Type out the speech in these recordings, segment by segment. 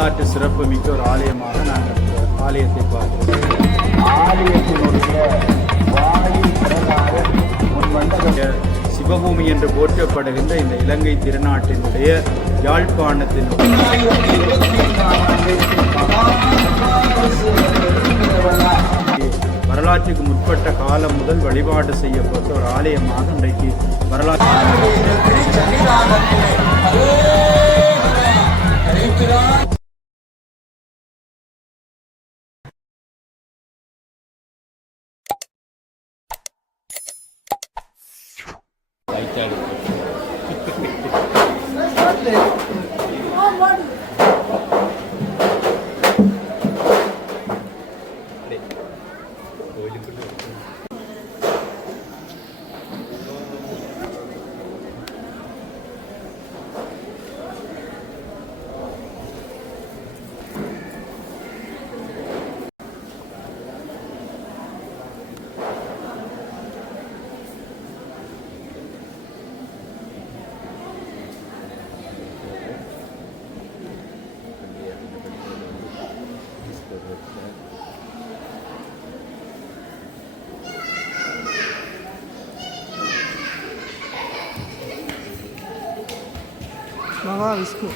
வரலாற்று சிறப்பு மிக்க ஒரு ஆலயமாக நாங்கள் இந்த ஆலயத்தை பார்க்கிறோம். ஆலயத்தினுடைய வாயில் சிவபூமி என்று போற்றப்படுகின்ற இந்த இலங்கை திருநாட்டினுடைய யாழ்ப்பாணத்தினுடைய வரலாற்றுக்கு முற்பட்ட காலம் முதல் வழிபாடு செய்யப்பட்ட ஒரு ஆலயமாக இன்றைக்கு வரலாற்று மகாவிஷ்ணு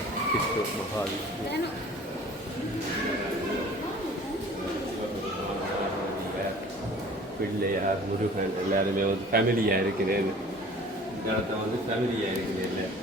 பிள்ளையார் முருகன் எல்லாருமே வந்து ஃபேமிலியாக இருக்கிறேன். இந்த இடத்த வந்து ஃபேமிலியாக இருக்கிறேன்.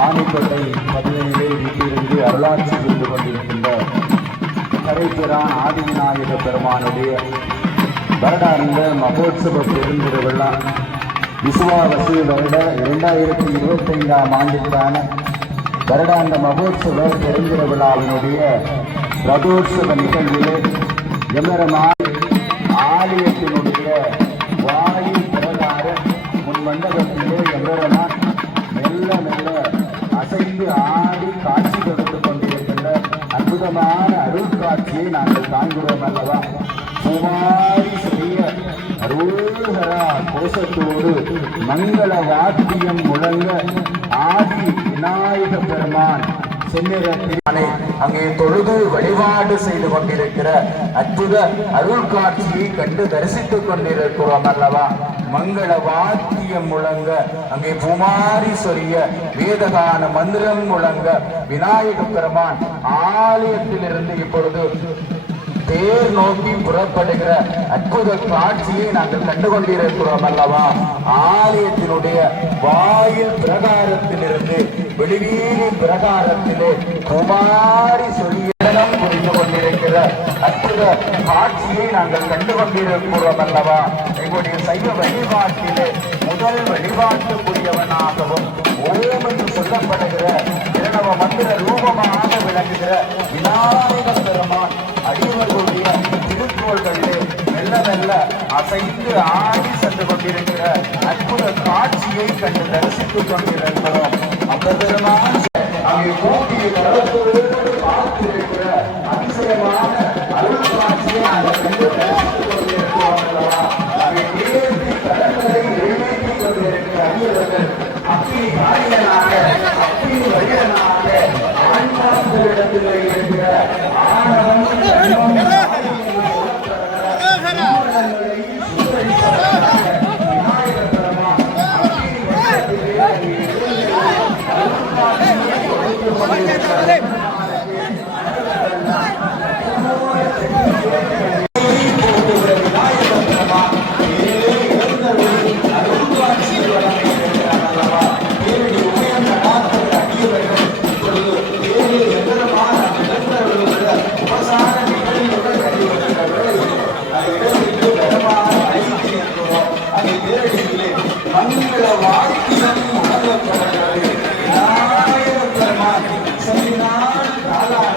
ஆணிப்பட்டை பதினையிலே வீட்டிலிருந்து அருளாட்சி செய்து கொண்டிருக்கின்ற கரைபிரான் ஆதிவிநாயக பெருமானுடைய வருடாந்த மகோத்சவ பெருந்திருவிழா விசுவாவசு வருட 2025ஆம் ஆண்டிற்கான வருடாந்த மகோத்சவ பெருந்திருவிழாவினுடைய ரதோற்சவ நிகழ்விலே எமரமான ஆலயத்தினுடைய வாயில் பிரகார முன் மண்டபத்திலே எமரமான் மெல்ல மெல்ல அசைந்து ஆடி காட்சி கொடுத்துக் கொண்டிருக்கின்ற அற்புதமான அருள் காட்சியை நாங்கள் காண்கிறோம் அல்லவா. பூமாரி செய்ய அருள்ஹரா கோஷத்தோடு மங்கள வாத்தியம் முழங்க ஆதி விநாயக பெருமான் சென்னிறத்தினை அங்கே தொழுது வழிபாடு செய்து கொண்டிருக்கிற அற்புத அருள் காட்சியை கண்டு தரிசித்துக் கொண்டிருக்கிறோம் அல்லவா. மங்கள வாத்தியம் முழங்க அங்கே பூமாரி சொரிய வேதகான மந்திரம் முழங்க விநாயக பெருமான் ஆலயத்திலிருந்து இப்பொழுது தேர் நோக்கி புறப்படுகிற அற்புத காட்சியை நாங்கள் கண்டுகொண்டிருக்கிறோம் அல்லவா. ஆலயத்தினுடைய வாயில் பிரகாரத்திலிருந்து வெளிவீதி பிரகாரத்திலே குமாரி சொல்லியிடம் புரிந்து கொண்டிருக்கிற அற்புத காட்சியை நாங்கள் கண்டுகொண்டிருக்கிறோம் அல்லவா. எங்களுடைய சைவ வழிபாட்டிலே முதல் வழிபாட்டுக்குரியவனாகவும் ஓம் என்று சொல்லப்படுகிற பிரணவ மந்திர ரூபமாக விளங்குகிற விநாயக பெருமான் அடியவர்களுடைய திருக்கோள்களிலே மெல்ல மெல்ல அசைந்து ஆடி சென்று கொண்டிருக்கிற அற்புத காட்சியை கண்டு தரிசித்துக் கொண்டிருக்கிறோம். அந்த பெருமான் அங்கே கூட்டிய கரத்தோடு பார்த்திருக்கிற அதிசயமான அருள் காட்சியை நாங்கள் கண்டு தரிசித்துக் கொண்டிருக்கிறோம் அல்லவா. அங்கே தேர்த்தி கடற்கரை நிறைவேற்றிக் கொண்டிருக்கிற அடியவர்கள் அக்கினி காரியனாக அக்கினி வழியனாக ஆண்பார்களிடத்திலே இருக்கிற ஆணவம் மங்கள வாத்தியம் முழங்கப்படுகிறது. விநாயக பெருமான் சென்றினார்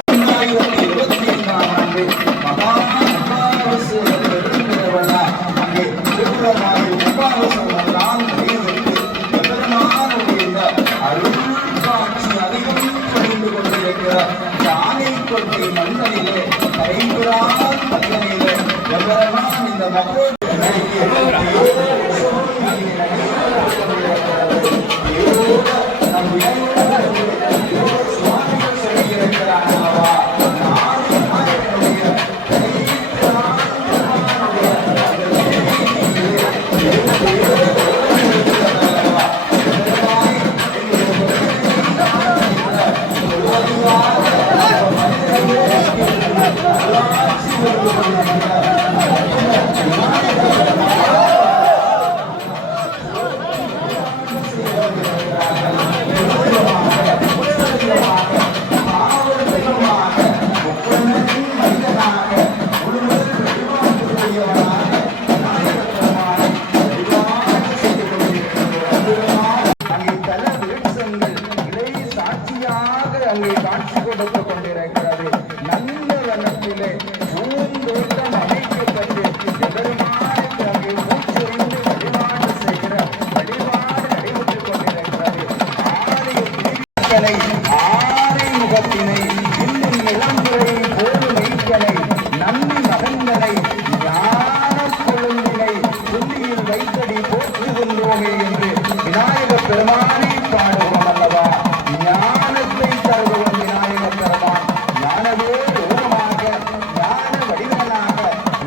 2025ஆம் ஆண்டு மகா உபாவசு பெருந்திருவிழா அங்கே திருவிழாவில் உபாவசம் எல்லாம் நிறைவேற்றி பெருமானுடைய அருள் காட்சி அதிகம் புரிந்து கொண்டிருக்கிற யானை கொண்டை மன்னனிலே கரைபுரான் மன்னனிலே எவ்வளவான் இந்த மக்கள் அங்கே காட்சி கொடுத்துக் கொண்டிருக்கிறது. நல்ல வண்ணத்திலே பூந்தோட்டம் அமைக்கப்பட்டு பெருமானுக்கு அங்கே மூச்சொறிந்து வழிபாடு செய்கிற வழிபாடு நடைபெற்றுக் கொண்டிருக்கிறது. ஆலய திருவிழாக்களை ஆரை முகத்தினை இன்னும் இளம்புரை போடு வைக்கலை நன்றி மகன்களை ஞான கொழுந்தினை புள்ளியில் வைத்தடி போற்றுகின்றோமே என்று விநாயக பெருமானை பாடுவோம் அல்லவா. ஞானத்தை தருபவன் விநாயக பெருமான் ஞானவே ரூபமாக ஞான வடிவனாக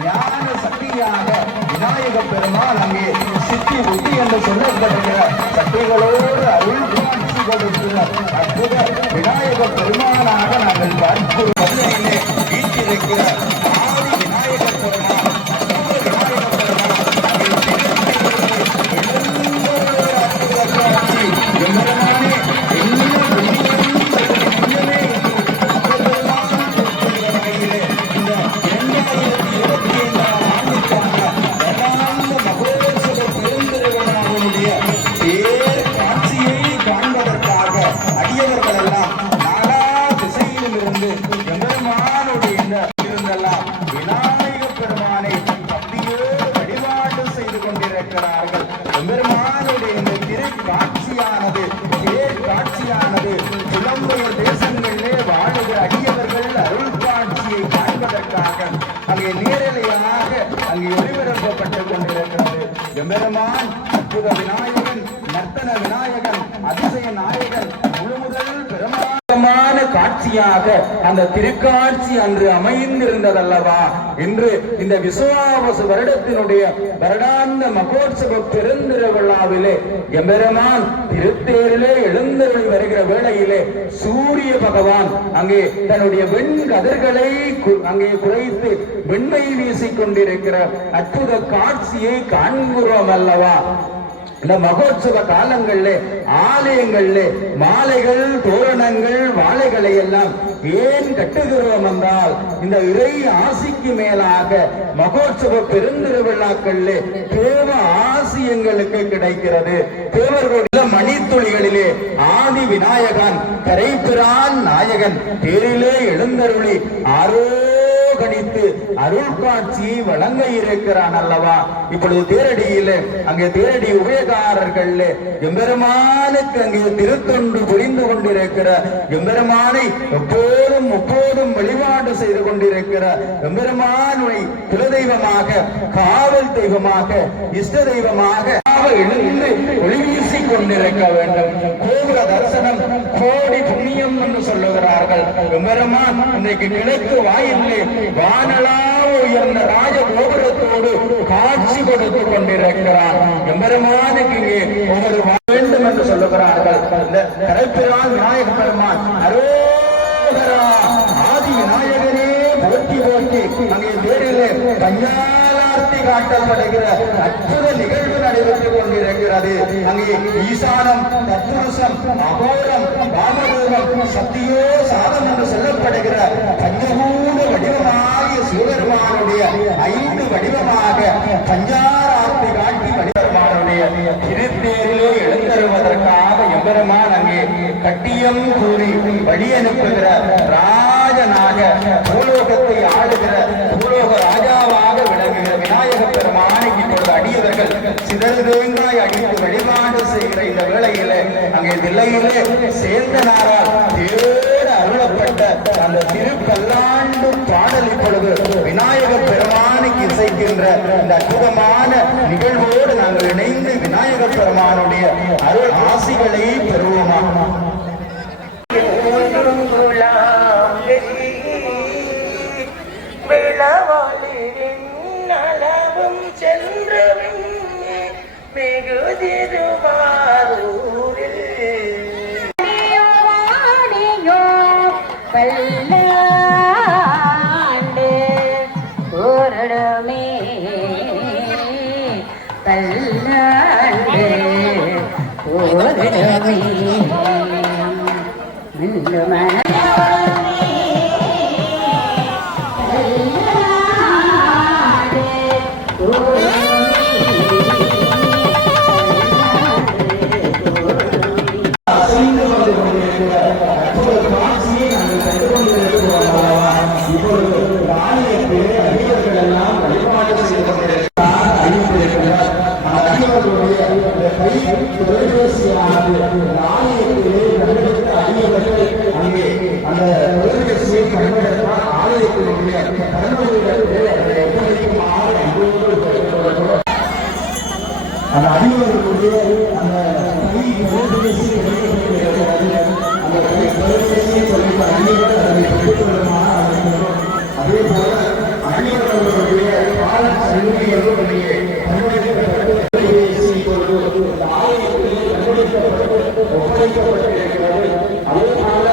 ஞான சக்தியாக விநாயக பெருமான் அங்கே சித்தி புத்தி என்று சொல்லப்படுகிற சக்திகளோடு அருள் காட்சி கொடுக்கிற அற்புத விநாயக பெருமானாக நாங்கள் பார்க்கிறோம். வீட்டிருக்கிற ஆதி விநாயக பெருமான் அற்புத விநாயக பெருமான் அற்புத காட்சி எம்பெருமானே அற்புத விநாயகன், நர்த்தன விநாயகன், அதிசய நாயகன், முழுமுதல் பெருமான காட்சியாக அந்த திருக்காட்சி அன்று அமைந்திருந்ததல்லவா என்று இந்த விசுவாவசு வருடத்தினுடைய வருடாந்த மகோற்சவ பெருந்திருவிழாவிலே எம்பெருமான் திருத்தேரிலே எழுந்தருளி வருகிற வேளையிலே சூரிய பகவான் அங்கே தன்னுடைய வெண்கதிர்களை அங்கே குறைத்து வெண்மை வீசிக் கொண்டிருக்கிற அற்புத காட்சியை காண்கிறோம் அல்லவா. இந்த மகோத்சவ காலங்களிலே ஆலயங்களிலே மாலைகள், தோரணங்கள், வாழைகளை எல்லாம் ஏன் கட்டுகிறோம் என்றால் இந்த இறை ஆசிக்கு மேலாக மகோத்சவ பெருந்திருவிழாக்களிலே தேவ ஆசி எங்களுக்கு கிடைக்கிறது. தேவர்களுடைய மணித்துளிகளிலே ஆதி விநாயகன், கரைபிரான் நாயகன் தேரிலே எழுந்தருளி கணித்து அருள் காட்சியை வழங்க இருக்கிறான் அல்லவா. இப்பொழுது தேரடியிலே அங்கே தேரடி உபயகாரர்கள் எம்பெருமானுக்கு அங்கே திருத்தொண்டு புரிந்து கொண்டிருக்கிற எம்பெருமானை எப்போதும் வழிபாடு செய்து கொண்டிருக்கிற எம்பெருமானை குலதெய்வமாக, காவல் தெய்வமாக, இஷ்ட தெய்வமாக எழுந்து ஒளி வீசிக் கொண்டிருக்க வேண்டும். கோபுர தரிசனம் கோடி புண்ணியம் என்று சொல்லுகிறார்கள். எம்பெருமான் இன்றைக்கு கிழக்கு வாயிலே வானலா உயர்ந்த ராஜ கோபுரத்தோடு காட்சி கொடுத்துக் கொண்டிருக்கிறார். எம்பெருமானுக்கு இங்கே ஒவ்வொரு வேண்டும் என்று சொல்லுகிறார்கள். இந்த கரைப்பிரான் விநாயக பெருமான் அரோகரா ஆதி விநாயகரே போற்றி போற்றி அங்கே தேரிலே பஞ்சாலார்த்தி காட்டப்படுகிற அற்புத நிகழ்வு நடைபெற்றுக் கொண்டிருக்கிறது. அங்கே ஈசானம், தத்புருஷம், அகோரம், வாமதூரம், சத்தியோ சாதம் என்று சொல்லப்படுகிற பஞ்சபூத வடிவமாகிய சிவபெருமானுடைய 5 வடிவமாக பஞ்சாரார்த்தி காட்டி வடிவெருமானுடைய திருத்தேரிலே எழுந்தருவதற்காக எம்பெருமான் அங்கே கட்டியம் கூறி வழி அனுப்புகிற ராஜனாக பூலோகத்தை ஆளுகிற பூலோக ராஜாவாக விளங்குகிற விநாயக பெருமானுக்கு இப்பொழுது அடியவர்கள் சிதறு தேங்காய் அடித்து வழிபாடு செய்கிற இந்த வேளையிலே அங்கே தில்லையிலே சேந்தனாரால் தேட அருளப்பட்ட அந்த திருப்பல்லாண்டு பாடல் இப்பொழுது விநாயக பெருமானுக்கு இசைக்கின்ற இந்த அற்புதமான நிகழ்வோடு நாங்கள் இணைந்து விநாயக பெருமானுடைய அருள் ஆசிகளை பெறுவோமா. அளவும் சென்றவன் மிகுதிருவாரூரில் பல்லாண்டு ஓரடமே பல்லாண்டு ஓரடமே அந்த அடிவர்களுடைய அந்த அதே போல அடிவர்களுடைய பால செல்விகளுடைய ஒப்படைக்கப்பட்டிருக்கிறது. அதே போல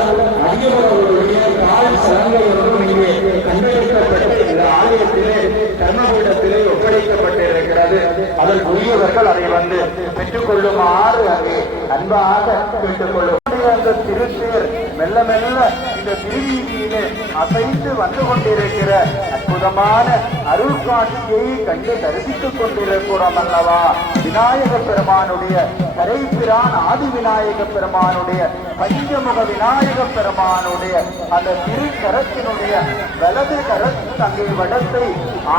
அடியவர்களுடைய கால் சலங்கைகளும் இங்கே கண்டெடுக்கப்பட்டு இந்த ஆலயத்திலே கர்மபீடத்திலே ஒப்படைக்கப்பட்டிருக்கிறது. அதில் உரியவர்கள் அதை வந்து பெற்றுக் கொள்ளுமாறு அங்கே அன்பாக கேட்டுக்கொள்ளும். அந்த திருத்தேர் மெல்ல மெல்ல இந்த திருவீதியிலே அசைந்து வந்து கொண்டிருக்கிற அற்புதமான அருள் காட்சியை கண்டு தரிசித்துக் கொண்டிருக்கிறோம் அல்லவா. விநாயக பெருமானுடைய கரைபிரான் ஆதி விநாயக பெருமானுடைய பஞ்சமுக விநாயக பெருமானுடைய அந்த திருக்கரத்தினுடைய வலது கரத்தின் அங்கே வடத்தை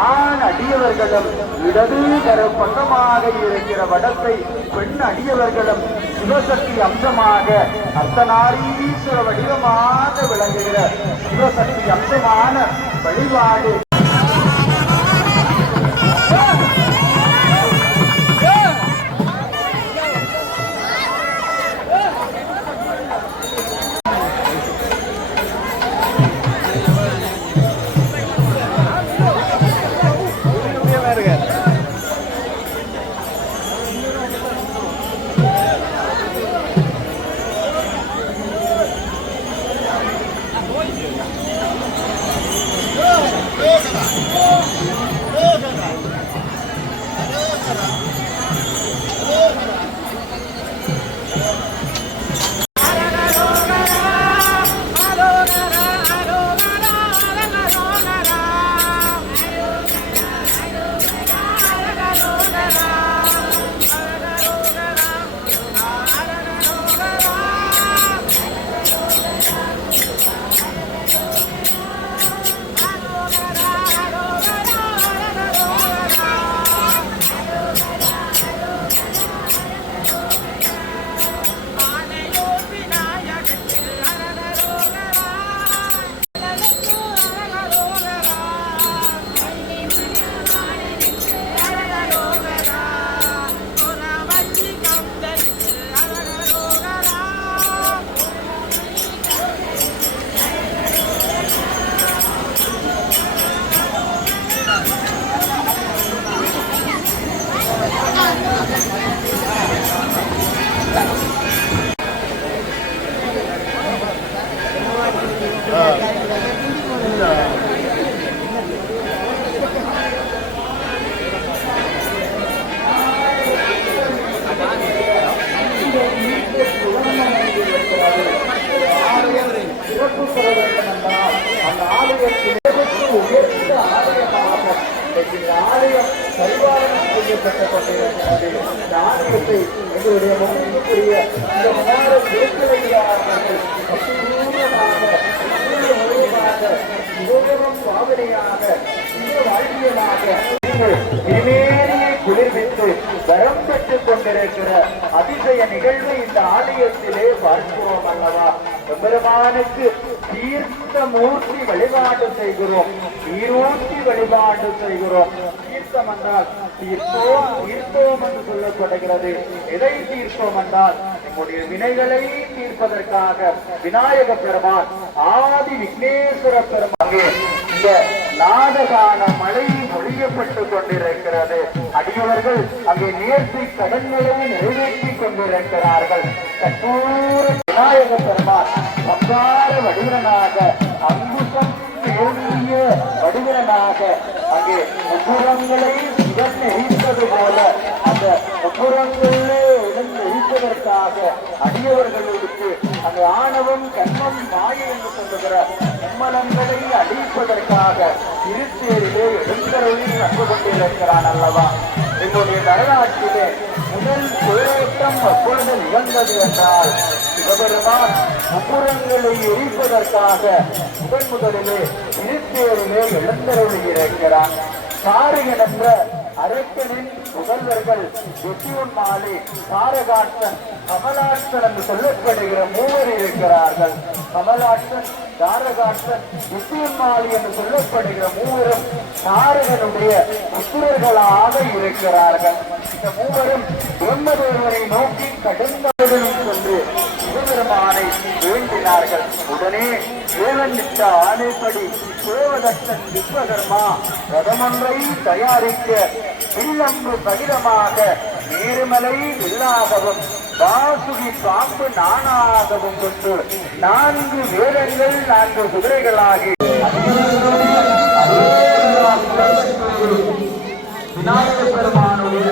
ஆண் அடியவர்களும் இடது கர பக்கமாக இருக்கிற வடத்தை பெண் அடியவர்களும் சிவசக்தி அம்சமாக அர்த்தநாரீஸ்வர வடிவமாக விளங்குகிற சிவசக்தி அம்சமான வழிபாடு கொண்டிருக்கிற அதிசய நிகழ்வு இந்த ஆலயத்திலே பார்க்கிறோம் அல்லவா. பெருமானுக்கு தீர்த்த மூர்த்தி வழிபாடு செய்கிறோம், நீரூற்றி வழிபாடு செய்கிறோம். தீர்த்தம் என்றால் தீர்த்தோம் தீர்த்தோம் என்று சொல்லப்படுகிறது. எதை தீர்த்தோம் என்றால் நம்முடைய வினைகளை தீர்ப்பதற்காக விநாயக பெருமான், ஆதி விக்னேஸ்வர பெருமான். இந்த நாதகான மழை பொழியப்பட்டுக் கொண்டிருக்கிறது. அடியவர்கள் அங்கே நேர்த்தி கடன்களை நிறைவேற்றிக் கொண்டிருக்கிறார்கள். கட்டூர விநாயக பெருமான் சம்சார வடிவனாக, அங்குசம் ஏறிய வடிவனாக அங்கே முப்புறங்களை உடன் எரிப்பது போல அந்த முப்புறங்களே உடன் எரிப்பதற்காக அடியவர்களுக்கு அந்த ஆணவம் கண்மம் மாயை என்று சொல்லுகிற மும்மலங்களை அழிப்பதற்காக இருத்தேரிலே எழுந்தருளி கண்டு கொண்டிருக்கிறான் அல்லவா. என்னுடைய வரலாற்றிலே முதல் போராட்டம் அப்பொழுது நிகழ்ந்தது என்றால் சிவபெருமான் முப்புறங்களை எரிப்பதற்காக முதலிலே இருத்தேரிலே எழுந்தருளி இருக்கிறான். சாருகன் என்ற அரக்கனின் முதல்வர்கள் வெற்றியுன்மாலி, தாரகாட்சன், கமலாட்சன் என்று சொல்லப்படுகிற மூவர் இருக்கிறார்கள். கமலாட்சன், தாரகாட்சன், வெற்றியுன்மாலி என்று சொல்லப்படுகிற மூவரும் தாரகனுடைய புத்திரர்களாக இருக்கிறார்கள். இந்த மூவரும் பிரம்மதேவனை நோக்கி கடுந்தவர்களும் சென்று சிவபெருமானை வேண்டினார்கள். உடனே தேவனிட்ட ஆணைப்படி தேவதத்தன் விஸ்வகர்மா ரதமொன்றை தயாரிக்க வில்லம்பு பகிரமாக நீர்மலை வில்லாகவும் வாசுகி பாம்பு நானாகவும் கொண்டு 4 வேதங்கள் 4 குதிரைகளாகி விநாயக பெருமானுடைய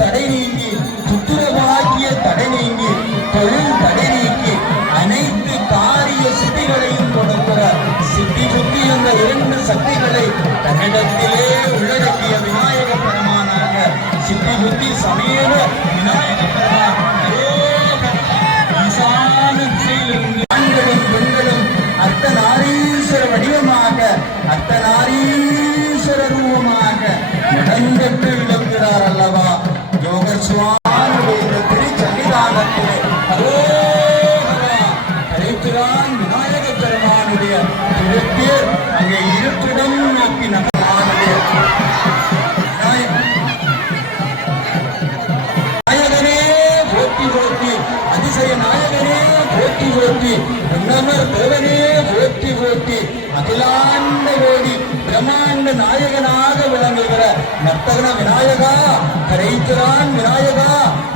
தடை நீங்கி புத்திரவாக்கிய தடை நீங்கி தொழில் தடை நீக்கி அனைத்து காரிய சித்திகளையும் கொடுக்கிற சித்தி புத்தி என்ற இரண்டு சக்திகளை தன்னிடத்திலே உள்ளடக்கிய விநாயக பெருமானாக சித்தி புத்தி சமேத விநாயக பெருமான் ஈசான திசையிலிருந்து ஆண்களும் பெண்களும் அர்த்தநாரீஸ்வர வடிவமாக அர்த்தநாரீஸ்வர ரூபமாக நடந்தெட்டு விளக்குகிறார் அல்லவா யோகர் சுவாமியுடைய திருச்சன்னிதானத்திலே அழைக்கிறான் விநாயக பெருமானுடைய திருப்பேர் அங்கே இருப்பிடம் நோக்கி நகரானுடைய நாயகனே போற்றி போற்றி அதிசய நாயகனே போற்றி போற்றி பிரம்மர் தேவனே போற்றி போற்றி அகிலாண்ட கோடி பிரம்மாண்ட நாயகனாக விளங்குகிற நர்த்தகன விநாயகா கரைக்கிறான் விநாயகா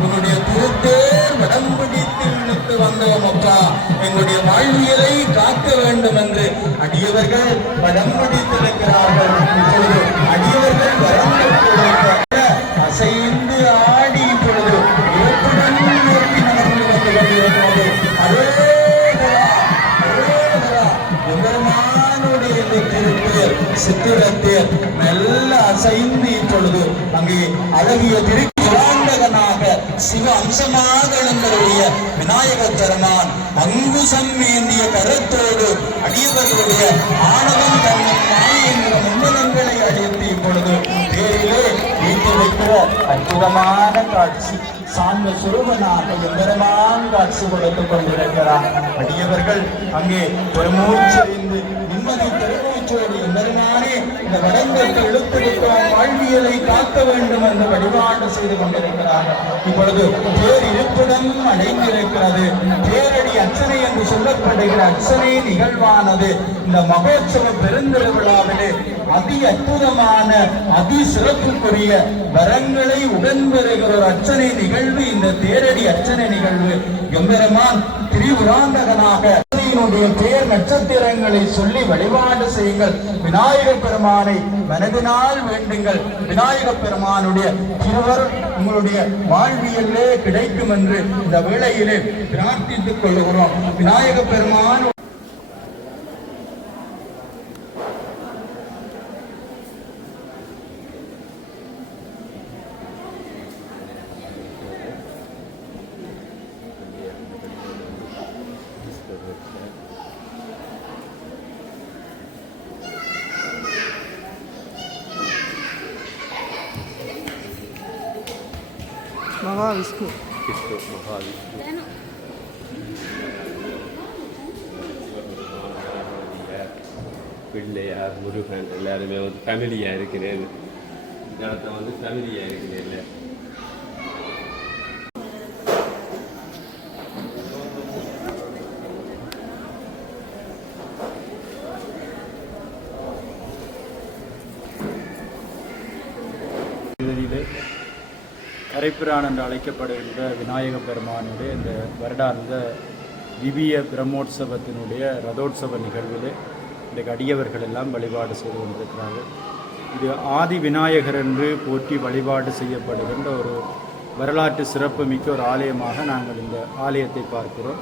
உன்னுடைய திருத்தேர் வடம்பிடித்து இழுத்து வந்தோம் அப்பா எங்களுடைய வாழ்வியலை காக்க வேண்டும் என்று அடியவர்கள் வடம் பிடித்திருக்கிறார்கள் இப்பொழுது அடியவர்கள் வரம் அசைந்து ஆடி இப்பொழுது இறப்புடன் நோக்கி நடந்து வந்து கொண்டிருக்கிறது பெருமானுடைய திருப்பேர் சித்திரத்தேர் மெல்ல அசைந்து இப்பொழுது அங்கே அழகிய திருக்குறாண்டகனாக சிவ அம்சமாக எழுந்தருடைய விநாயக பெருமான் அங்குசம் ஏந்திய கருத்தோடு அடியவர்களுடைய ஆணவம் தன்னும் மாய் என்ற முன்னலங்களை அழித்து இப்பொழுது பேரிலே வீட்டு வைக்கிற அற்புதமான காட்சி சாந்த சுரூபனாக எம்பெருமான் காட்சி கொடுத்துக் கொண்டிருக்கிறார் அடியவர்கள் அங்கே ஒரு மூச்சறிந்து நிம்மதி பெருமூச்சோடு எம்பெருமானே இந்த வடங்களுக்கு இழுத்துவிட்டோம் வாழ்வியலை காக்க வேண்டும் என்று வழிபாடு செய்து கொண்டிருக்கிறார்கள் இப்பொழுது பேர் இருப்பிடம் அடைந்திருக்கிறது பேரடி அர்ச்சனை என்று சொல்லப்படுகிற அர்ச்சனை நிகழ்வானது இந்த மகோத்சவ பெருந்திருவிழாவிலே அதி அற்புதமான அதி சிறப்புக்குரிய வரங்களை உடன்பெறுகிற ஒரு அர்ச்சனை நிகழ்வு இந்த தேரடி அர்ச்சனை நிகழ்வு எம்பெருமான் திரிபுராந்தகனாக பேர் நட்சத்திரங்களை சொல்லி வழிபாடு செய்யுங்கள் விநாயக பெருமானை மனதினால் வேண்டுங்கள் விநாயக பெருமானுடைய திருவர் உங்களுடைய வாழ்வியலே கிடைக்கும் என்று இந்த வேளையிலே பிரார்த்தித்துக் கொள்ளுகிறோம் விநாயக பெருமான் மகாவிஷ்ணு மகாவிஷ்ணு பிள்ளையார் முருகன் எல்லாருமே வந்து ஃபேமிலியாக இருக்கிறேன் இந்த இடத்த வந்து ஃபேமிலியாக இருக்கிறேன் கரைப்பிரான் என்று அழைக்கப்படுகின்ற விநாயக பெருமானுடைய இந்த வருடாந்த திவ்ய பிரம்மோற்சவத்தினுடைய ரதோற்சவ நிகழ்வில் இன்றைக்கு அடியவர்கள் எல்லாம் வழிபாடு செய்து கொண்டிருக்கிறார்கள். இது ஆதி விநாயகர் என்று போற்றி வழிபாடு செய்யப்படுகின்ற ஒரு வரலாற்று சிறப்பு மிக்க ஒரு ஆலயமாக நாங்கள் இந்த ஆலயத்தை பார்க்கிறோம்.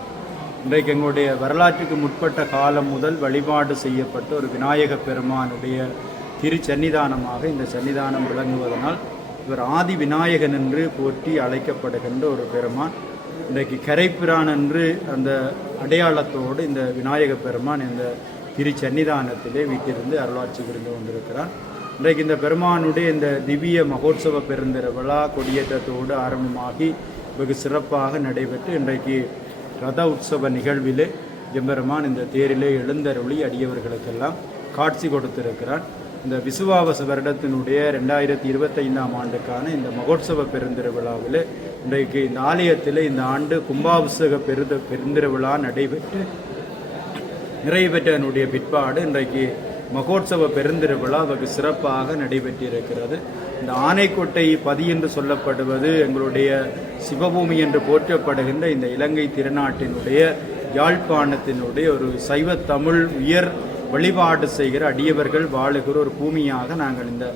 இன்றைக்கு எங்களுடைய வரலாற்றுக்கு முற்பட்ட காலம் முதல் வழிபாடு செய்யப்பட்ட ஒரு விநாயக பெருமானுடைய திருச்சன்னிதானமாக இந்த சன்னிதானம் விளங்குவதனால் இவர் ஆதி விநாயகன் என்று போற்றி அழைக்கப்படுகின்ற ஒரு பெருமான். இன்றைக்கு கரைப்பிரான் என்று அந்த அடையாளத்தோடு இந்த விநாயக பெருமான் இந்த திருச்சன்னிதானத்திலே வீட்டிலிருந்து அருளாட்சி புரிந்து கொண்டிருக்கிறான். இன்றைக்கு இந்த பெருமானுடைய இந்த திவ்ய மகோத்சவ பெருந்திர விழா கொடியேற்றத்தோடு ஆரம்பமாகி வெகு சிறப்பாக நடைபெற்று இன்றைக்கு ரத உற்சவ நிகழ்விலே எம்பெருமான் இந்த தேரிலே எழுந்தருளி அடியவர்களுக்கெல்லாம் காட்சி கொடுத்திருக்கிறான். இந்த விசுவாவச வருடத்தினுடைய 2025ஆம் ஆண்டுக்கான இந்த மகோத்சவ பெருந்திருவிழாவில் இன்றைக்கு இந்த ஆலயத்தில் இந்த ஆண்டு கும்பாபிஷேக பெருந்திருவிழா நடைபெற்று நிறைவேற்றனுடைய பிற்பாடு இன்றைக்கு மகோத்சவ பெருந்திருவிழா வெகு சிறப்பாக நடைபெற்றிருக்கிறது. இந்த ஆனைக்கோட்டை பதி என்று சொல்லப்படுவது எங்களுடைய சிவபூமி என்று போற்றப்படுகின்ற இந்த இலங்கை திருநாட்டினுடைய யாழ்ப்பாணத்தினுடைய ஒரு சைவ தமிழ் உயர் வழிபாடு செய்கிற அடியவர்கள் வாழுகிற ஒரு பூமியாக நாங்கள் இந்த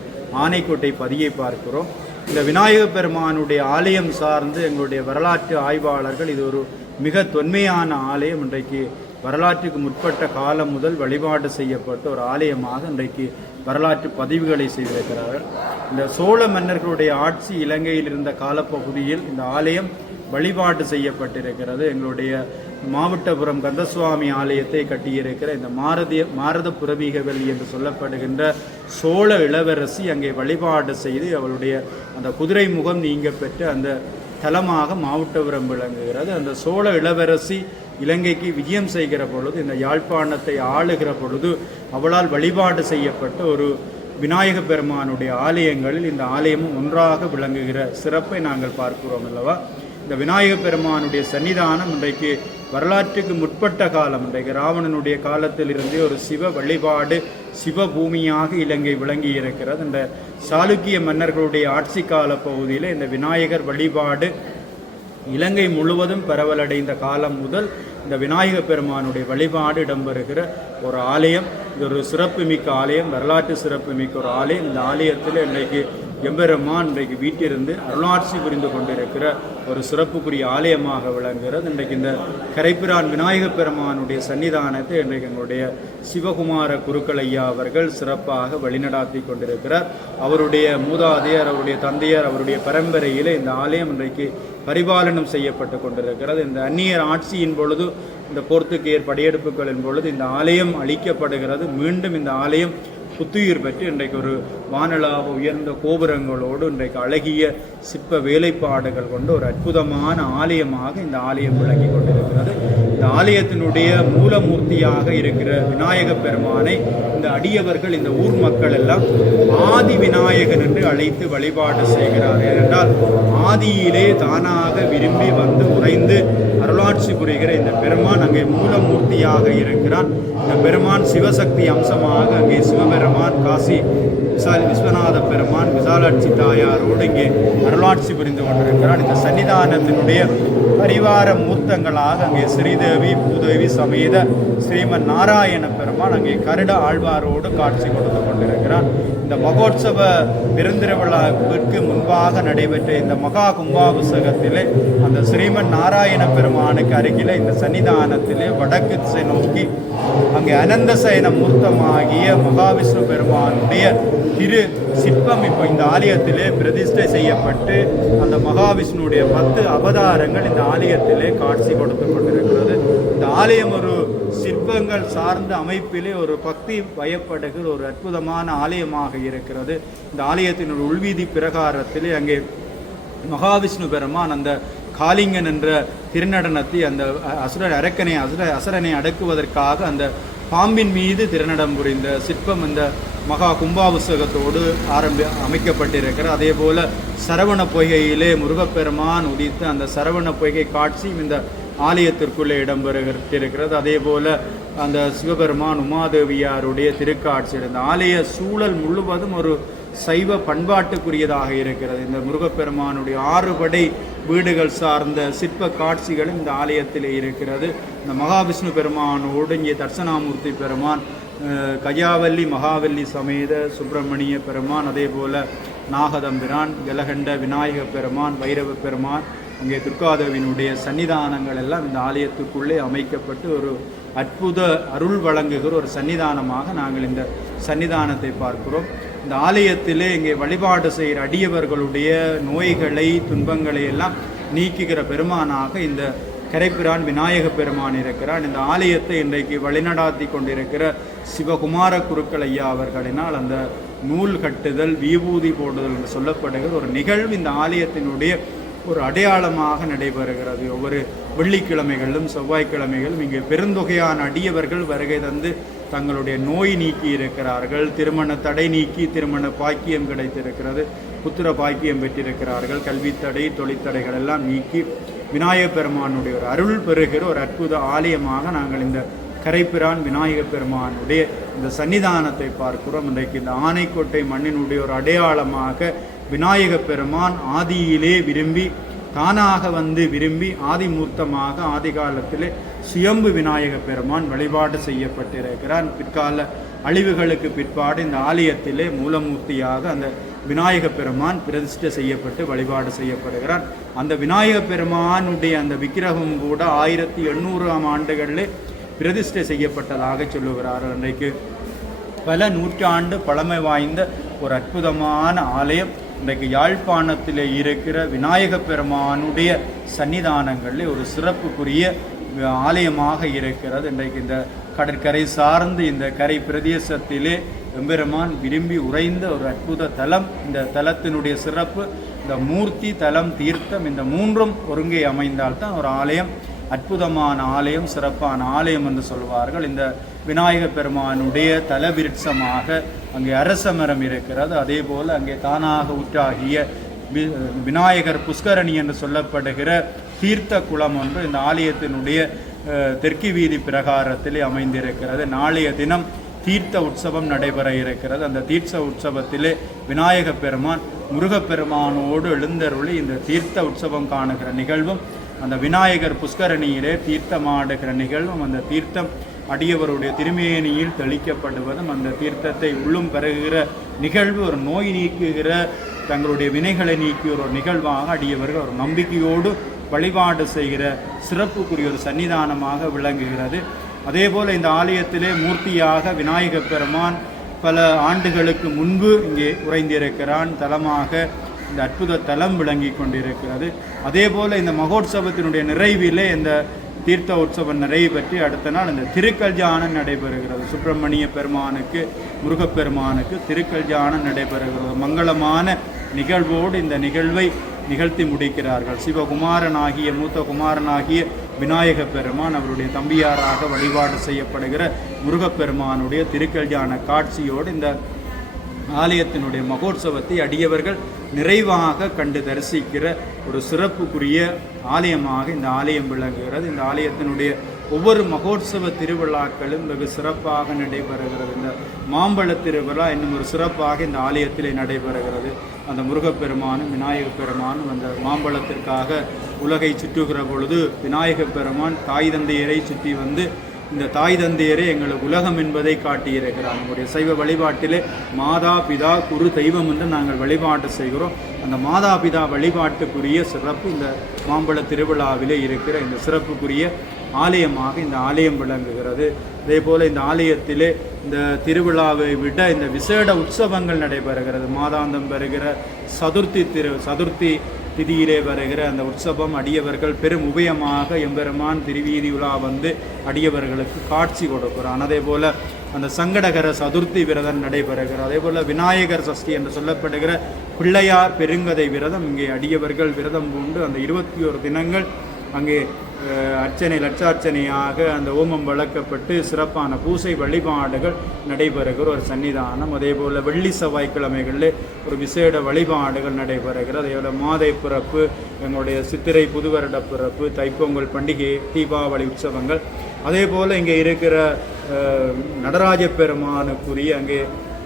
ஆனைக்கோட்டை பதியை பார்க்கிறோம். இந்த விநாயக பெருமானுடைய ஆலயம் சார்ந்து எங்களுடைய வரலாற்று ஆய்வாளர்கள் இது ஒரு மிக தொன்மையான ஆலயம், இன்றைக்கு வரலாற்றுக்கு முற்பட்ட காலம் முதல் வழிபாடு செய்யப்பட்ட ஒரு ஆலயமாக இன்றைக்கு வரலாற்று பதிவுகளை செய்திருக்கிறார்கள். இந்த சோழ மன்னர்களுடைய ஆட்சி இலங்கையில் இருந்த காலப்பகுதியில் இந்த ஆலயம் வழிபாடு செய்யப்பட்டிருக்கிறது. எங்களுடைய மாவட்டபுரம் கந்தசுவாமி ஆலயத்தை கட்டியிருக்கிற இந்த மாரத புரவீகவல்லி என்று சொல்லப்படுகின்ற சோழ இளவரசி அங்கே வழிபாடு செய்து அவளுடைய அந்த குதிரை முகம் நீங்க பெற்ற அந்த தலமாக மாவட்டபுரம் விளங்குகிறது. அந்த சோழ இளவரசி இலங்கைக்கு விஜயம் செய்கிற பொழுது, இந்த யாழ்ப்பாணத்தை ஆளுகிற பொழுது அவளால் வழிபாடு செய்யப்பட்ட ஒரு விநாயக பெருமானுடைய ஆலயங்களில் இந்த ஆலயமும் ஒன்றாக விளங்குகிற சிறப்பை நாங்கள் பார்க்கிறோம் அல்லவா. இந்த விநாயக பெருமானுடைய சன்னிதானம் இன்றைக்கு வரலாற்றுக்கு முற்பட்ட காலம், இன்றைக்கு ராவணனுடைய காலத்தில் இருந்தே ஒரு சிவ வழிபாடு சிவபூமியாக இலங்கை விளங்கி இருக்கிறது. இந்த சாளுக்கிய மன்னர்களுடைய ஆட்சி கால பகுதியில் இந்த விநாயகர் வழிபாடு இலங்கை முழுவதும் பரவலடைந்த காலம் முதல் இந்த விநாயக பெருமானுடைய வழிபாடு இடம்பெறுகிற ஒரு ஆலயம். இது ஒரு சிறப்புமிக்க ஆலயம், வரலாற்று சிறப்புமிக்க ஒரு ஆலயம். இந்த ஆலயத்தில் இன்றைக்கு எம்பெருமான் இன்றைக்கு வீட்டிலிருந்து அருளாட்சி புரிந்து கொண்டிருக்கிற ஒரு சிறப்புக்குரிய ஆலயமாக விளங்குகிறது. இன்றைக்கு இந்த கரைப்பிரான் விநாயக பெருமானுடைய சன்னிதானத்தை இன்றைக்கு எங்களுடைய சிவகுமார குருக்கள் ஐயா அவர்கள் சிறப்பாக வழிநடாத்தி கொண்டிருக்கிறார். அவருடைய மூதாதையர், அவருடைய தந்தையர், அவருடைய பரம்பரையிலே இந்த ஆலயம் இன்றைக்கு பரிபாலனம் செய்யப்பட்டு கொண்டிருக்கிறது. இந்த அந்நியர் ஆட்சியின் பொழுது, இந்த போர்த்துகேயர் படையெடுப்புகளின் பொழுது இந்த ஆலயம் அழிக்கப்படுகிறது. மீண்டும் இந்த ஆலயம் புத்துயிர் பெற்று இன்றைக்கு ஒரு வானளாவ உயர்ந்த கோபுரங்களோடு இன்றைக்கு அழகிய சிற்ப வேலைப்பாடுகள் கொண்டு ஒரு அற்புதமான ஆலயமாக இந்த ஆலயம் விளங்கி கொண்டிருக்கிறது. இந்த ஆலயத்தினுடைய மூலமூர்த்தியாக இருக்கிற விநாயக பெருமானை இந்த அடியவர்கள், இந்த ஊர் மக்கள் எல்லாம் ஆதி விநாயகன் என்று அழைத்து வழிபாடு செய்கிறார்கள். என்றால் ஆதியிலே தானாக விரும்பி வந்து உறைந்து அருளாட்சி புரிகிற இந்த பெருமான் அங்கே மூலமூர்த்தியாக இருக்கிறான். இந்த பெருமான் சிவசக்தி அம்சமாக அங்கே சிவபெருமான், காசி விஸ்வநாத பெருமான், விசாலாட்சி தாயாரோடு இங்கே அருளாட்சி புரிந்து கொண்டிருக்கிறான். இந்த சன்னிதானத்தினுடைய பரிவார மூர்த்தங்களாக அங்கே ஸ்ரீதேவி, பூதேவி சமேத ஸ்ரீமன் நாராயண பெருமான் அங்கே கருட ஆழ்வாரோடு காட்சி கொடுத்து கொண்டிருக்கிறான். இந்த மகோத்சவ பெருந்திருவிழாவிற்கு முன்பாக நடைபெற்ற இந்த மகா கும்பாபிஷேகத்திலே அந்த ஸ்ரீமன் நாராயண பெருமானுக்கு அருகிலே இந்த சன்னிதானத்திலே வடக்கு திசை நோக்கி அங்கே அனந்த சயன மூர்த்தமாகிய மகாவிஷ்ணு பெருமானுடைய திரு சிற்பம் இப்போ இந்த ஆலயத்திலே பிரதிஷ்டை செய்யப்பட்டு அந்த மகாவிஷ்ணுடைய 10 அவதாரங்கள் இந்த ஆலயத்திலே காட்சி கொடுத்து கொண்டிருக்கிறது. இந்த ஆலயம் ஒரு சிற்பங்கள் சார்ந்த அமைப்பிலே ஒரு பக்தி வயப்படுகிற ஒரு அற்புதமான ஆலயமாக இருக்கிறது. இந்த ஆலயத்தின் உள்வீதி பிரகாரத்திலே அங்கே மகாவிஷ்ணு பெருமான் அந்த காளிங்கன் என்ற திருநடனத்தை அந்த அசுரனை அடக்குவதற்காக அந்த பாம்பின் மீது திருநடம் புரிந்த சிற்பம் இந்த மகா கும்பாபிஷேகத்தோடு அமைக்கப்பட்டிருக்கிறது. அதே போல சரவண பொய்கையிலே முருகப்பெருமான் உதித்த அந்த சரவண பொய்கை காட்சி இந்த ஆலயத்திற்குள்ளே இடம்பெறுகிறது. அதே போல அந்த சிவபெருமான் உமாதேவியாருடைய திருக்காட்சி, இந்த ஆலய சூழல் முழுவதும் ஒரு சைவ பண்பாட்டுக்குரியதாக இருக்கிறது. இந்த முருகப்பெருமானுடைய 6 படை வீடுகள் சார்ந்த சிற்ப காட்சிகளும் இந்த ஆலயத்திலே இருக்கிறது. இந்த மகாவிஷ்ணு பெருமானோடு இங்கே தட்சணாமூர்த்தி பெருமான், கஜாவல்லி மகாவல்லி சமேத சுப்பிரமணிய பெருமான், அதே போல நாகதம்பிரான், ஜலகண்ட விநாயக பெருமான், வைரவ பெருமான், அங்கே துர்காதேவியினுடைய சன்னிதானங்கள் எல்லாம் இந்த ஆலயத்துக்குள்ளே அமைக்கப்பட்டு ஒரு அற்புத அருள் வழங்குகிற ஒரு சன்னிதானமாக நாங்கள் இந்த சன்னிதானத்தை பார்க்கிறோம். இந்த ஆலயத்திலே இங்கே வழிபாடு செய்கிற அடியவர்களுடைய நோய்களை, துன்பங்களை எல்லாம் நீக்குகிற பெருமானாக இந்த கரைப்பிரான் விநாயக பெருமான் இருக்கிறான். இந்த ஆலயத்தை இன்றைக்கு வழிநடாத்தி கொண்டிருக்கிற சிவகுமார குருக்கள் ஐயா அவர்களினால் அந்த நூல் கட்டுதல், விபூதி போடுதல் என்று சொல்லப்படுகிற ஒரு நிகழ்வு இந்த ஆலயத்தினுடைய ஒரு அடையாளமாக நடைபெறுகிறது. ஒவ்வொரு வெள்ளிக்கிழமைகளிலும் செவ்வாய்க்கிழமைகளும் இங்கே பெருந்தொகையான அடியவர்கள் வருகை தந்து தங்களுடைய நோய் நீக்கி இருக்கிறார்கள். திருமண தடை நீக்கி திருமண பாக்கியம் கிடைத்திருக்கிறது, புத்திர பாக்கியம் பெற்றிருக்கிறார்கள். கல்வித்தடை, தொழிற்தடைகள் எல்லாம் நீக்கி விநாயக பெருமானுடைய ஒரு அருள் பெறுகிற ஒரு அற்புத ஆலயமாக நாங்கள் இந்த கரைப்பிரான் விநாயக பெருமானுடைய இந்த சன்னிதானத்தை பார்க்கிறோம். இன்றைக்கு இந்த ஆனைக்கோட்டை மண்ணினுடைய ஒரு அடையாளமாக விநாயக பெருமான் ஆதியிலே விரும்பி, தானாக வந்து விரும்பி ஆதிமூர்த்தமாக ஆதி காலத்திலே சுயம்பு விநாயக பெருமான் வழிபாடு செய்யப்பட்டிருக்கிறான். பிற்கால அழிவுகளுக்கு பிற்பாடு இந்த ஆலயத்திலே மூலமூர்த்தியாக அந்த விநாயக பெருமான் பிரதிஷ்டை செய்யப்பட்டு வழிபாடு செய்யப்படுகிறான். அந்த விநாயக பெருமானுடைய அந்த விக்கிரகம் கூட 1800ஆம் ஆண்டுகளிலே பிரதிஷ்டை செய்யப்பட்டதாக சொல்லுகிறார்கள். இன்றைக்கு பல நூற்றாண்டு பழமை வாய்ந்த ஒரு அற்புதமான ஆலயம் இன்றைக்கு யாழ்ப்பாணத்தில் இருக்கிற விநாயக பெருமானுடைய சன்னிதானங்களில் ஒரு சிறப்புக்குரிய ஆலயமாக இருக்கிறது. இன்றைக்கு இந்த கடற்கரை சார்ந்து இந்த கரை பிரதேசத்திலே எம்பெருமான் விரும்பி உறைந்த ஒரு அற்புத தலம். இந்த தலத்தினுடைய சிறப்பு இந்த மூர்த்தி, தலம், தீர்த்தம் இந்த மூன்றும் ஒருங்கே அமைந்தால்தான் ஒரு ஆலயம் அற்புதமான ஆலயம், சிறப்பான ஆலயம் என்று சொல்வார்கள். இந்த விநாயக பெருமானுடைய தலவிருட்சமாக அங்கே அரச மரம் இருக்கிறது. அதே போல் அங்கே தானாக உற்றாகிய விநாயகர் புஷ்கரணி என்று சொல்லப்படுகிற தீர்த்த குளம் ஒன்று இந்த ஆலயத்தினுடைய தெற்கு வீதி பிரகாரத்திலே அமைந்திருக்கிறது. நாளைய தினம் தீர்த்த உற்சவம் நடைபெற இருக்கிறது. அந்த தீர்த்த உற்சவத்திலே விநாயக பெருமான் முருகப்பெருமானோடு எழுந்தருளி இந்த தீர்த்த உற்சவம் காணுகிற நிகழ்வும், அந்த விநாயகர் புஷ்கரணியிலே தீர்த்தமாடுகிற நிகழ்வும், அந்த தீர்த்தம் அடியவருடைய திருமேனியில் தெளிக்கப்படுவதும், அந்த தீர்த்தத்தை உள்ளும் பெறுகிற நிகழ்வு ஒரு நோய் நீக்குகிற, தங்களுடைய வினைகளை நீக்கிய ஒரு நிகழ்வாக அடியவர்கள் ஒரு நம்பிக்கையோடு வழிபாடு செய்கிற சிறப்புக்குரிய ஒரு சன்னிதானமாக விளங்குகிறது. அதேபோல் இந்த ஆலயத்திலே மூர்த்தியாக விநாயக பெருமான் பல ஆண்டுகளுக்கு முன்பு இங்கே உறைந்திருக்கிறான். தலமாக இந்த அற்புத தலம் விளங்கி கொண்டிருக்கிறது. அதே போல் இந்த மகோத்சவத்தினுடைய நிறைவிலே இந்த தீர்த்த உற்சவம் நிறைவு பற்றி அடுத்த நாள் இந்த திருக்கல்யாணம் நடைபெறுகிறது. சுப்பிரமணிய பெருமானுக்கு, முருகப்பெருமானுக்கு திருக்கல்யாணம் நடைபெறுகிறது. மங்களமான நிகழ்வோடு இந்த நிகழ்வை நிகழ்த்தி முடிக்கிறார்கள். சிவகுமாரனாகிய, மூத்த குமாரனாகிய விநாயக பெருமான் அவருடைய தம்பியாராக வழிபாடு செய்யப்படுகிற முருகப்பெருமானுடைய திருக்கல்யாண காட்சியோடு இந்த ஆலயத்தினுடைய மகோத்சவத்தை அடியவர்கள் நிறைவாக கண்டு தரிசிக்கிற ஒரு சிறப்புக்குரிய ஆலயமாக இந்த ஆலயம் விளங்குகிறது. இந்த ஆலயத்தினுடைய ஒவ்வொரு மகோத்சவ திருவிழாக்களும் வெகு சிறப்பாக நடைபெறுகிறது. இந்த மாம்பழ திருவிழா இன்னும் ஒரு சிறப்பாக இந்த ஆலயத்திலே நடைபெறுகிறது. அந்த முருகப்பெருமானும் விநாயக பெருமானும் அந்த மாம்பழத்திற்காக உலகை சுற்றுகிற பொழுது விநாயக பெருமான் தாய் தந்தையரை சுற்றி வந்து இந்த தாய் தந்தையரே எங்களுக்கு உலகம் என்பதை காட்டியிருக்கிறார். நம்முடைய சைவ வழிபாட்டிலே மாதா பிதா குரு தெய்வம் என்று நாங்கள் வழிபாட்டு செய்கிறோம். அந்த மாதா பிதா வழிபாட்டுக்குரிய சிறப்பு இந்த மாம்பழ திருவிழாவிலே இருக்கிற இந்த சிறப்புக்குரிய ஆலயமாக இந்த ஆலயம் விளங்குகிறது. அதே போல் இந்த ஆலயத்திலே இந்த திருவிழாவை விட இந்த விசேட உற்சவங்கள் நடைபெறுகிறது. மாதாந்தம் வருகிற சதுர்த்தி திதியிலே வருகிற அந்த உற்சவம் அடியவர்கள் பெரும் உபயமாக எம்பெருமான் திருவீதி உலா வந்து அடியவர்களுக்கு காட்சி கொடுக்கிறான். அதே போல் அந்த சங்கடகர சதுர்த்தி விரதம் நடைபெறுகிறது. அதே போல் விநாயகர் சஷ்டி என்று சொல்லப்படுகிற பிள்ளையார் பெருங்கதை விரதம் இங்கே அடியவர்கள் விரதம் பூண்டு அந்த 21 தினங்கள் அங்கே அர்ச்சனை லட்சார்ச்சனையாக அந்த ஓமம் வளர்க்கப்பட்டு சிறப்பான பூசை வழிபாடுகள் நடைபெறுகிற ஒரு சன்னிதானம். அதே போல் வெள்ளி செவ்வாய்க்கிழமைகளில் ஒரு விசேட வழிபாடுகள் நடைபெறுகிறது. அதே மாதை பிறப்பு, எங்களுடைய சித்திரை புது வருட பிறப்பு, தைப்பொங்கல் பண்டிகை, தீபாவளி உற்சவங்கள். அதே போல் இங்கே இருக்கிற நடராஜ பெருமானுக்குரிய அங்கே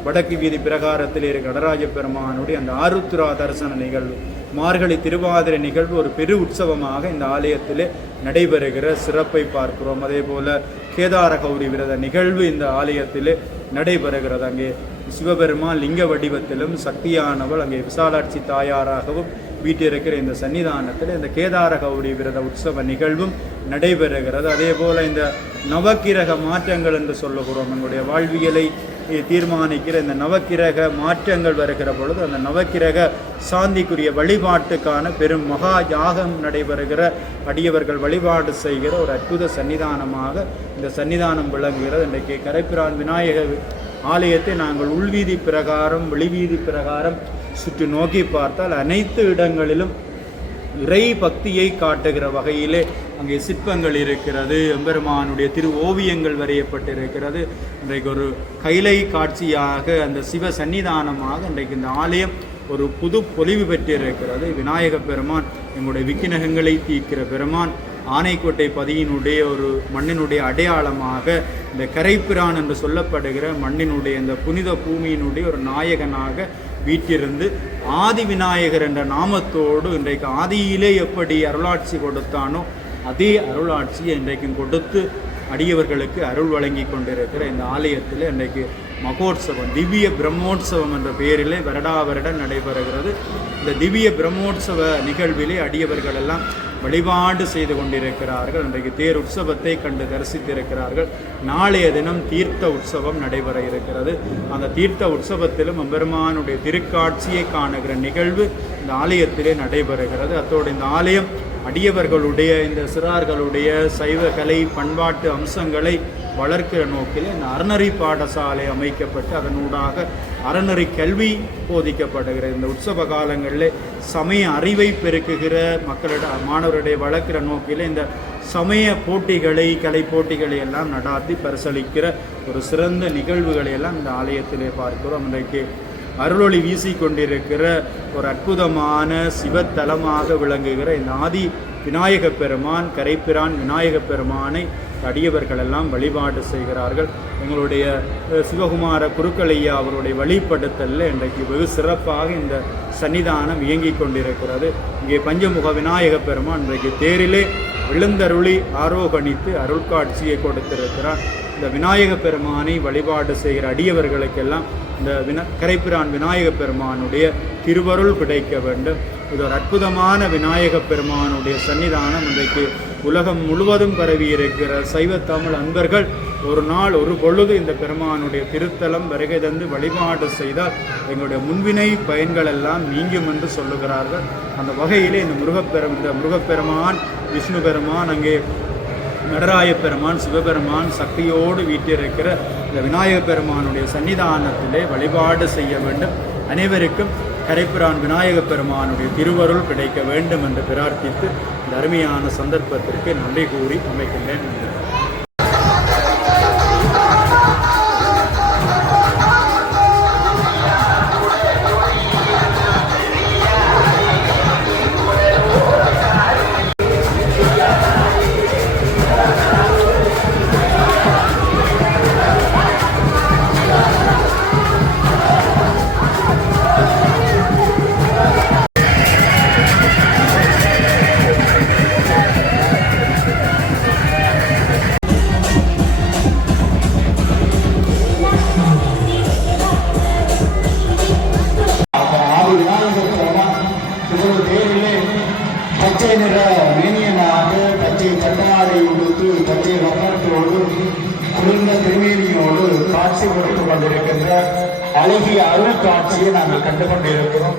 வடக்கு வீதி பிரகாரத்தில் இருக்கிற நடராஜ பெருமானுடைய அந்த ஆருத்ரா தரிசன நிகழ்வு, மார்கழி திருவாதிரை நிகழ்வு ஒரு பெரு உற்சவமாக இந்த ஆலயத்திலே நடைபெறுகிற சிறப்பை பார்க்கிறோம். அதே போல் கேதார கௌரி விரத நிகழ்வு இந்த ஆலயத்திலே நடைபெறுகிறது. அங்கே சிவபெருமான் லிங்க வடிவத்திலும் சக்தியானவள் அங்கே விசாலாட்சி தாயாராகவும் வீட்டிருக்கிற இந்த சன்னிதானத்தில் இந்த கேதார கௌரி விரத உற்சவ நிகழ்வும் நடைபெறுகிறது. அதே போல் இந்த நவக்கிரக மாற்றங்கள் என்று சொல்லுகிறோம். எங்களுடைய வாழ்வியலை தீர்மானிக்கிற இந்த நவக்கிரக மாற்றங்கள் வருகிற பொழுது அந்த நவக்கிரக சாந்திக்குரிய வழிபாட்டுக்கான பெரும் மகா யாகம் நடைபெறுகிற அடியவர்கள் வழிபாடு செய்கிற ஒரு அற்புத சன்னிதானமாக இந்த சன்னிதானம் விளங்குகிறது. இன்றைக்கு கரைப்பிரான் விநாயகர் ஆலயத்தை நாங்கள் உள்வீதி பிரகாரம் வெளிவீதி பிரகாரம் சுற்றி நோக்கி பார்த்தால் அனைத்து இடங்களிலும் இறை பக்தியை காட்டுகிற வகையிலே அங்கே சிற்பங்கள் இருக்கிறது. எம்பெருமானுடைய திரு ஓவியங்கள் வரையப்பட்டிருக்கிறது. இன்றைக்கு ஒரு கைலை காட்சியாக அந்த சிவ சன்னிதானமாக இன்றைக்கு இந்த ஆலயம் ஒரு புது பொலிவு பெற்றிருக்கிறது. விநாயக பெருமான் எங்களுடைய விக்கினகங்களை தீர்க்கிற பெருமான், ஆனைக்கோட்டை பதியினுடைய ஒரு மண்ணினுடைய அடையாளமாக இந்த கரைப்பிரான் என்று சொல்லப்படுகிற மண்ணினுடைய இந்த புனித பூமியினுடைய ஒரு நாயகனாக வீட்டிருந்து ஆதி விநாயகர் என்ற நாமத்தோடு இன்றைக்கு ஆதியிலே எப்படி அருளாட்சி கொடுத்தானோ அதே அருளாட்சியை இன்றைக்கும் கொடுத்து அடியவர்களுக்கு அருள் வழங்கி கொண்டிருக்கிற இந்த ஆலயத்தில் இன்றைக்கு மகோத்சவம், திவ்ய பிரம்மோற்சவம் என்ற பெயரிலே வருடா வருடம் நடைபெறுகிறது. இந்த திவ்ய பிரம்மோற்சவ நிகழ்விலே அடியவர்கள் எல்லாம் வழிபாடு செய்து கொண்டிருக்கிறார்கள். இன்றைக்கு தேர் உற்சவத்தை கண்டு தரிசித்திருக்கிறார்கள். நாளைய தினம் தீர்த்த உற்சவம் நடைபெற இருக்கிறது. அந்த தீர்த்த உற்சவத்திலும் எம்பெருமானுடைய திருக்காட்சியை காணுகிற நிகழ்வு இந்த ஆலயத்திலே நடைபெறுகிறது. அத்தோடு இந்த ஆலயம் அடியவர்களுடைய இந்த சிறார்களுடைய சைவ கலை பண்பாட்டு அம்சங்களை வளர்க்கிற நோக்கில் இந்த அறநெறி பாடசாலை அமைக்கப்பட்டு அதனூடாக அறநெறி கல்வி போதிக்கப்படுகிறது. இந்த உற்சவ காலங்களில் சமய அறிவை பெருக்குகிற மாணவருடைய வளர்க்கிற நோக்கில் இந்த சமய போட்டிகளை, கலை போட்டிகளை எல்லாம் நடாத்தி பரிசளிக்கிற ஒரு சிறந்த நிகழ்வுகளை எல்லாம் இந்த ஆலயத்திலே பார்க்கிறோம். இன்றைக்கு அருளொளி வீசிக்கொண்டிருக்கிற ஒரு அற்புதமான சிவத்தலமாக விளங்குகிற இந்த ஆதி விநாயக பெருமான், கரைப்பிரான் விநாயக பெருமானை அடியவர்கள் எல்லாம் வழிபாடு செய்கிறார்கள். எங்களுடைய சிவகுமார குருக்களையா அவருடைய வழிபடுத்தலில் இன்றைக்கு வெகு சிறப்பாக இந்த சன்னிதானம் இயங்கிக் கொண்டிருக்கிறது. இங்கே பஞ்சமுக விநாயக பெருமான் இன்றைக்கு தேரிலே விழுந்தருளி ஆரோகணித்து அருள்காட்சியை கொடுத்திருக்கிறார். இந்த விநாயக பெருமானை வழிபாடு செய்கிற அடியவர்களுக்கெல்லாம் இந்த கரைப்பிரான் விநாயக பெருமானுடைய திருவருள் கிடைக்க வேண்டும். இது ஒரு அற்புதமான விநாயக பெருமானுடைய சன்னிதானம். இன்றைக்கு உலகம் முழுவதும் பரவி இருக்கிற சைவ தமிழ் அன்பர்கள் ஒரு நாள் ஒரு பொழுது இந்த பெருமானுடைய திருத்தலம் வருகை தந்து வழிபாடு செய்தால் எங்களுடைய முன்வினை பயன்கள் எல்லாம் நீங்கும் என்று சொல்லுகிறார்கள். அந்த வகையிலே இந்த முருகப்பெருமான், விஷ்ணு பெருமான், அங்கே நடராய பெருமான், சிவபெருமான் சக்தியோடு வீட்டிருக்கிற இந்த விநாயக பெருமானுடைய சன்னிதானத்திலே வழிபாடு செய்ய வேண்டும். அனைவருக்கும் கரைப்பிரான் விநாயக பெருமானுடைய திருவருள் கிடைக்க வேண்டும் என்று பிரார்த்தித்து இந்த அருமையான சந்தர்ப்பத்திற்கு நன்றி கூறி அமைக்கின்றேன். பச்சை நிற மேனியனாக, பச்சை கட்டாடை உடுத்து, பச்சை வண்ணத்தோடு, குளிர்ந்த திருமேனியோடு காட்சி கொடுத்து கொண்டிருக்கின்ற அழகிய அருள் காட்சியை நாங்கள் கண்டு கொண்டிருக்கிறோம்.